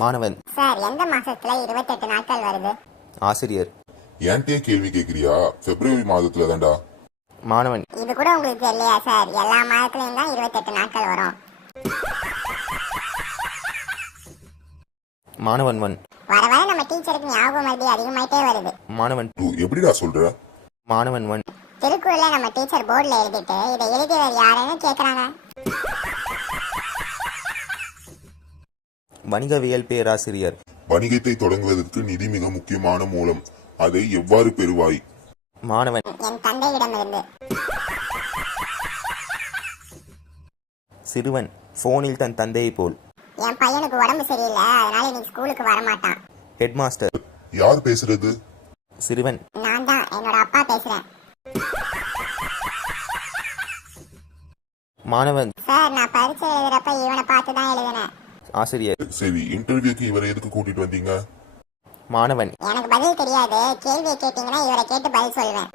மாணவன். சார், எந்த மாசத்துல 28 நாட்கள் வருது? ஆசிரியர். என்கிட்டயே கேள்வி கேக்குறியா? பிப்ரவரி மாதத்துல தான்டா. மாணவன். இது கூட உங்களுக்கு தெரியலையா சார்? எல்லா மாதத்துலயும் தான் 28 நாட்கள் வரும். மாணவன் 1. வர வர நம்ம டீச்சருக்கு ஞாபகம் மறுபடியும் அதிகமாயிட்டே வருது. மாணவன் 2. எப்படிடா சொல்ற? மாணவன் 1. திருக்குறளை நம்ம டீச்சர் போர்டில் எழுதிட்டு இதை எழுதியவர் யாருன்னு கேக்குறாங்க. வணிகவியல் பேராசிரியர். வணிகத்தை தொடங்குவதற்கு நிதி மிக முக்கியமான மூலம். அதை எவ்வாறு பெறுவாய்? மாணவன். என் தந்தையிடமிருந்து. சிறுவன் போனில் தன் தந்தையை போல். என் பையனுக்கு உடம்பு சரியில்லை, அதனால இன்னைக்கு ஸ்கூலுக்கு வர மாட்டான். ஹெட்மாஸ்டர். யார் பேசுறது? சிறுவன். நான் தான், என்னோட அப்பா பேசுறேன். மாணவன். சார், நான் பரீட்சை எழுதுறப்ப இவனை பார்த்து தான் எழுதினேன். ஆசிரியர். சரி, இன்டர்வியூக்கு இவரை எதுக்கு கூட்டிட்டு வந்தீங்க? மாணவன். எனக்கு பதில் தெரியாது, கேள்வியை கேட்டீங்கன்னா இவரை கேட்டு பதில் சொல்வேன்.